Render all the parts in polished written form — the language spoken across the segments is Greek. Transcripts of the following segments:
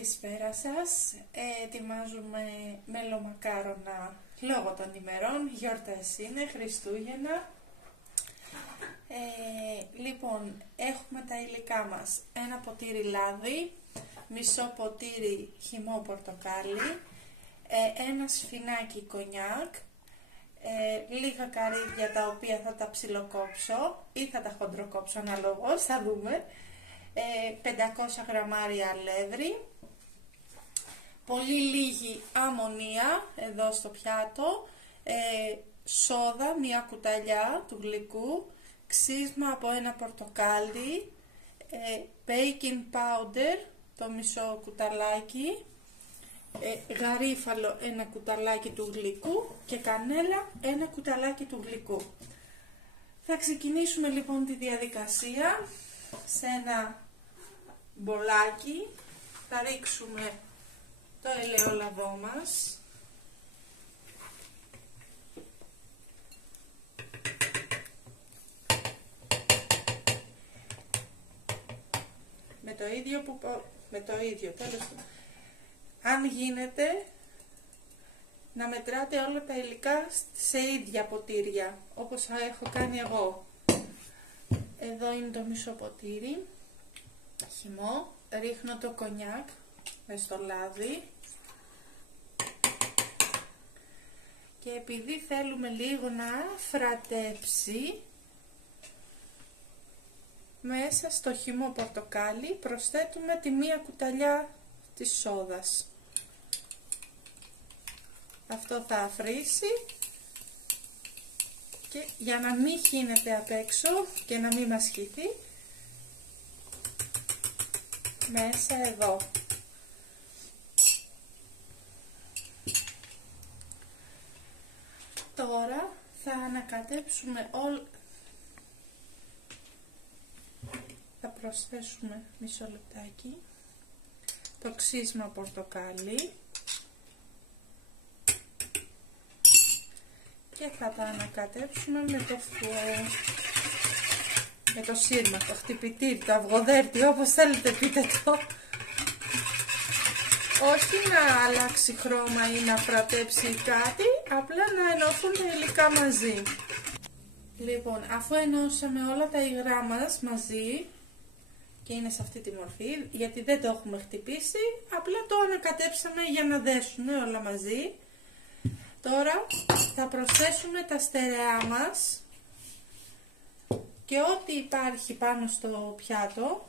Καλησπέρα σας. Ετοιμάζουμε μελομακάρονα λόγω των ημερών. Γιορτές είναι, Χριστούγεννα. Λοιπόν, έχουμε τα υλικά μας. Ένα ποτήρι λάδι, μισό ποτήρι χυμό πορτοκάλι, ένα σφινάκι κονιάκ, λίγα καρύδια τα οποία θα τα ψιλοκόψω ή θα τα χοντροκόψω αναλόγως, θα δούμε. 500 γραμμάρια αλεύρι, πολύ λίγη αμμονία εδώ στο πιάτο, σόδα, μία κουταλιά του γλυκού, ξύσμα από ένα πορτοκάλι, baking powder, το μισό κουταλάκι, γαρίφαλο ένα κουταλάκι του γλυκού και κανέλα ένα κουταλάκι του γλυκού. Θα ξεκινήσουμε λοιπόν τη διαδικασία. Σε ένα μπολάκι θα ρίξουμε το ελαιόλαδό μας, με το ίδιο τέλος πάντων. Αν γίνεται να μετράτε όλα τα υλικά σε ίδια ποτήρια όπως έχω κάνει εγώ. Εδώ είναι το μισό ποτήρι χυμό, ρίχνω το κονιάκ μες στο λάδι και επειδή θέλουμε λίγο να φρατέψει, μέσα στο χυμό πορτοκάλι προσθέτουμε τη μία κουταλιά της σόδας. Αυτό θα αφρίσει και για να μην χύνεται απ' έξω και να μην μας χυθεί, μέσα εδώ. Τώρα θα ανακατέψουμε θα προσθέσουμε μισό λεπτάκι το ξύσμα πορτοκάλι και θα τα ανακατέψουμε με το φουέ, με το σύρμα, το χτυπητήρι, το αυγοδέρτη, όπως θέλετε πείτε το. Όχι να αλλάξει χρώμα ή να φρατέψει κάτι, απλά να ενωθούν τα υλικά μαζί. Λοιπόν, αφού ενώσαμε όλα τα υγρά μας μαζί και είναι σε αυτή τη μορφή, γιατί δεν το έχουμε χτυπήσει, απλά το ανακατέψαμε για να δέσουν όλα μαζί. Τώρα θα προσθέσουμε τα στερεά μας και ό,τι υπάρχει πάνω στο πιάτο,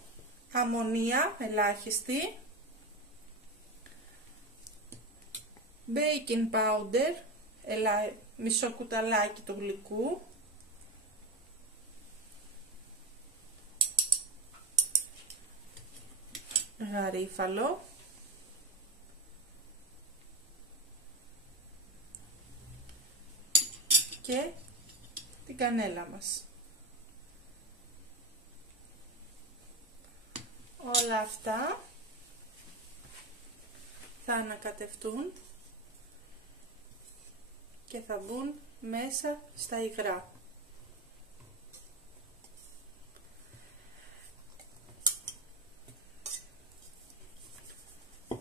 αμμονία ελάχιστη, baking powder, μισό κουταλάκι του γλυκού, γαρίφαλο, και την κανέλα μας. Όλα αυτά θα ανακατευτούν και θα μπουν μέσα στα υγρά.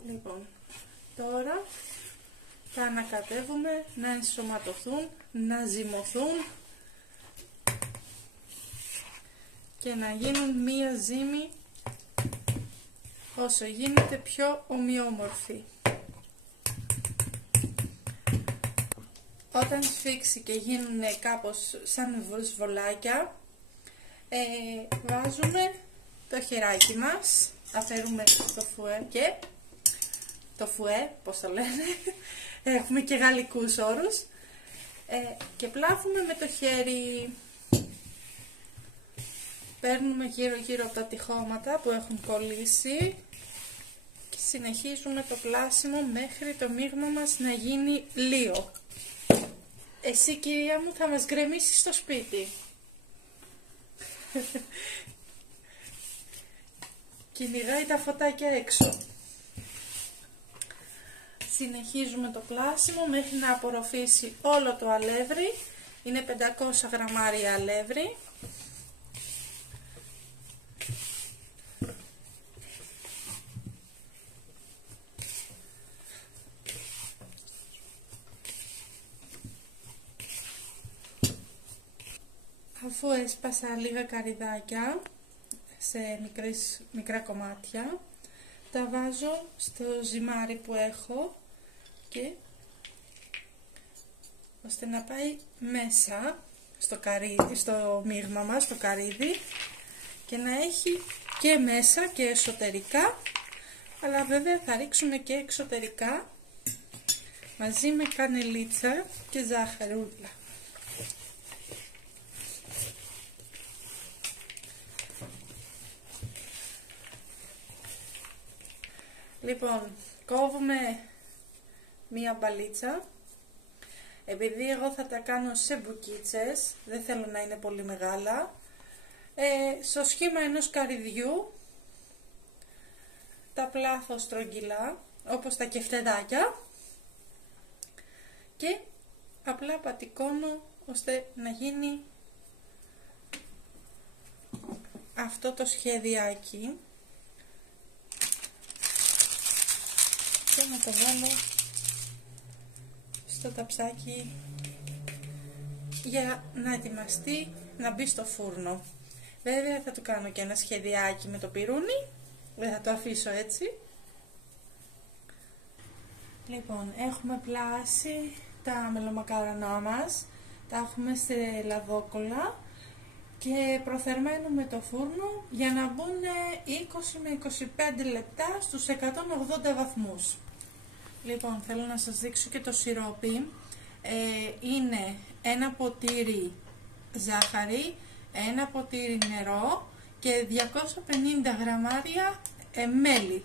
Λοιπόν, τώρα θα ανακατεύουμε να ενσωματωθούν, να ζυμωθούν και να γίνουν μία ζύμη όσο γίνεται πιο ομοιόμορφη. Όταν σφίξει και γίνουν κάπως σαν σβολάκια, βάζουμε το χεράκι μας, αφαιρούμε το φουέ και το φουέ, πώς το λένε, έχουμε και γαλλικούς όρους, και πλάθουμε με το χέρι. Παίρνουμε γύρω γύρω από τα τυχώματα που έχουν κολλήσει και συνεχίζουμε το πλάσιμο μέχρι το μείγμα μας να γίνει λίο. Εσύ κυρία μου θα μας γκρεμίσεις στο σπίτι. Κυνηγάει τα φωτάκια έξω. Συνεχίζουμε το πλάσιμο μέχρι να απορροφήσει όλο το αλεύρι. Είναι 500 γραμμάρια αλεύρι. Αφού έσπασα λίγα καρυδάκια σε μικρά κομμάτια, τα βάζω στο ζυμάρι που έχω και ώστε να πάει μέσα στο μείγμα μας, στο καρύδι, και να έχει και μέσα και εσωτερικά, αλλά βέβαια θα ρίξουμε και εξωτερικά μαζί με κανελίτσα και ζάχαρουλα. Λοιπόν, κόβουμε μία μπαλίτσα. Επειδή εγώ θα τα κάνω σε μπουκίτσες, δεν θέλω να είναι πολύ μεγάλα, στο σχήμα ενός καρυδιού, τα πλάθω στρογγυλά, όπως τα κεφτεδάκια, και απλά πατικώνω ώστε να γίνει αυτό το σχεδιάκι και να το βάλω στο ταψάκι για να ετοιμαστεί να μπει στο φούρνο. Βέβαια θα του κάνω και ένα σχεδιάκι με το πιρούνι, δεν θα το αφήσω έτσι. Λοιπόν, έχουμε πλάσει τα μελομακάρονά μας, τα έχουμε σε λαδόκολλα και προθερμαίνουμε το φούρνο για να μπουν 20 με 25 λεπτά στους 180 βαθμούς. Λοιπόν, θέλω να σας δείξω και το σιρόπι. Είναι ένα ποτήρι ζάχαρη, ένα ποτήρι νερό και 250 γραμμάρια μέλι.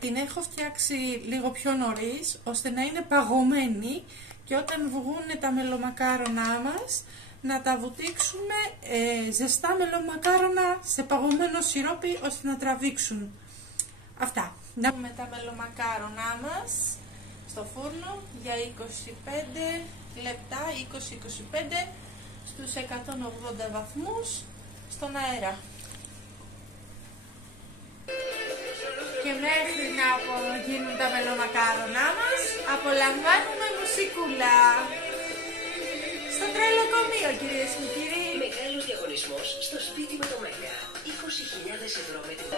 Την έχω φτιάξει λίγο πιο νωρίς, ώστε να είναι παγωμένη και όταν βγουν τα μελομακάρονα μας να τα βουτήξουμε ζεστά μελομακάρονα σε παγωμένο σιρόπι, ώστε να τραβήξουν. Αυτά. Να έχουμε τα μελομακάρονά μας στο φούρνο για 25 λεπτά, 20-25 στους 180 βαθμούς στον αέρα. Και μέχρι να γίνουν τα μελομακάρονά μας, απολαμβάνουμε μουσικούλα στο τρελοκομείο, κυρίες και κύριοι. Μεγάλος διαγωνισμός στο σπίτι με το Μέγκα. 20.000 ευρώ με την...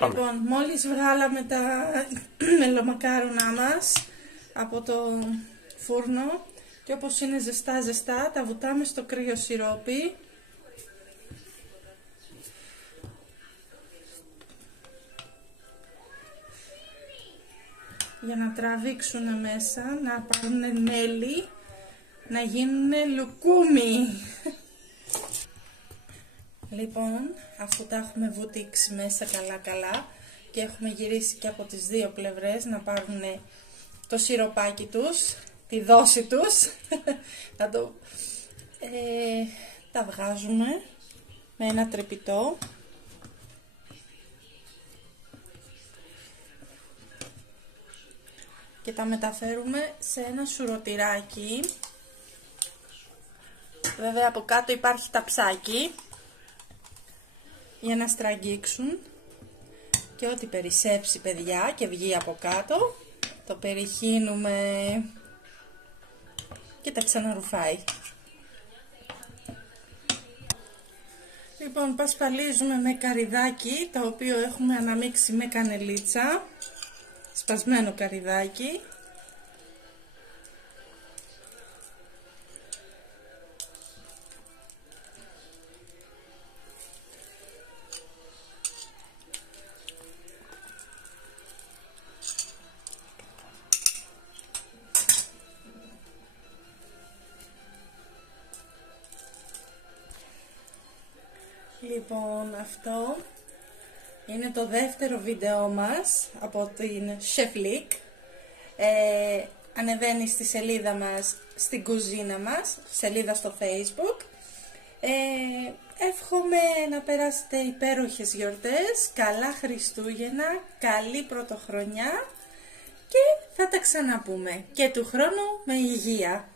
Λοιπόν, μόλις βγάλαμε τα μελομακάρονά μας από το φούρνο και όπως είναι ζεστά τα βουτάμε στο κρύο σιρόπι. Για να τραβήξουν μέσα, να πάρουν μέλι, να γίνουν λουκούμι. Λοιπόν, αφού τα έχουμε βουτήξει μέσα καλά και έχουμε γυρίσει και από τις δύο πλευρές να πάρουν το σιροπάκι τους, τη δόση τους. Τα βγάζουμε με ένα τρεπιτό. Και τα μεταφέρουμε σε ένα σουρωτηράκι. Βέβαια από κάτω υπάρχει ταψάκι για να στραγγίξουν. Και ό,τι περισσέψει, παιδιά, και βγει από κάτω, το περιχύνουμε και τα ξαναρουφάει. Λοιπόν, πασπαλίζουμε με καρυδάκι, το οποίο έχουμε αναμίξει με κανελίτσα, σπασμένο καρυδάκι. Λοιπόν, αυτό είναι το δεύτερο βίντεο μας από την Cheflik. Ανεβαίνει στη σελίδα μας, στην κουζίνα μας, σελίδα στο Facebook. Εύχομαι να περάσετε υπέροχες γιορτές, καλά Χριστούγεννα, καλή πρωτοχρονιά και θα τα ξαναπούμε και του χρόνου με υγεία.